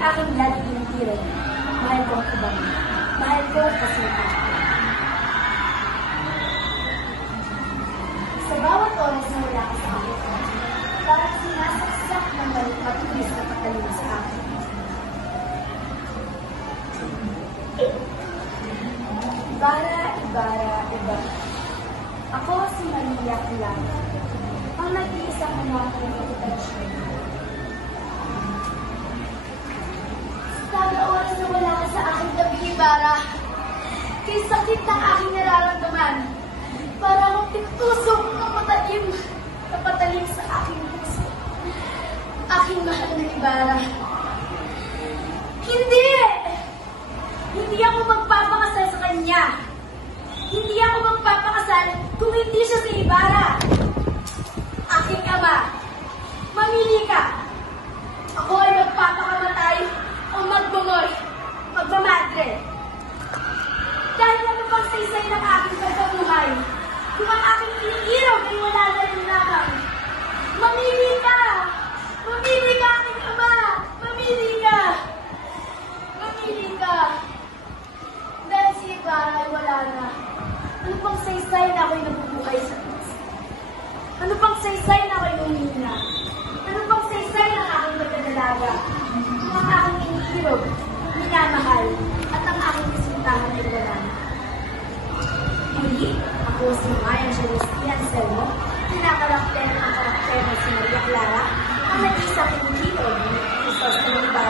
aking lagi tinitirin. Mahal ko ang ibang. Mahal ko ang kasipan. Sa bawat oras na wala ka sa akin, parang sinasaksak ng matulis na patalim sa akin. Ibarra. Ako si Maria Clara, ang nag-iisang anak ng kapitalisyon. Kada oras na wala ka sa aking gabi, Ibarra, kay sakit ng aking nararamdaman, para akong titusok ng patalim sa aking puso. Aking mahal na Ibarra. Hindi ako magpapakasal sa kanya. Hindi ako magpapakasal kung hindi siya si Ibarra. Aking ama, mamili ka. Ako ay magpapakamatay o magmamadre. Dahil ano pang saysay ng aking pagkabuhay, kung ang aking iniiraw ay wala na rin lamang. Mamili ka! Mamili ka, aking ama! Mamili ka! Mamili ka! Dahil si Ibarra ay wala na. Ano pang saysay na ako'y nabubuhay sa puso? Ano pang saysay na ako'y lumina? Ano pang saysay na aking pagkadalaga? Kung ang aking iniiraw, minamahal, at ang aking kasintahan ay wala na. Muli, ako si Maya Celestia Anselmo, kinakarakter ang karakter na si Maria Clara, ang nag-isa kong hito ni Cristos Talumpay.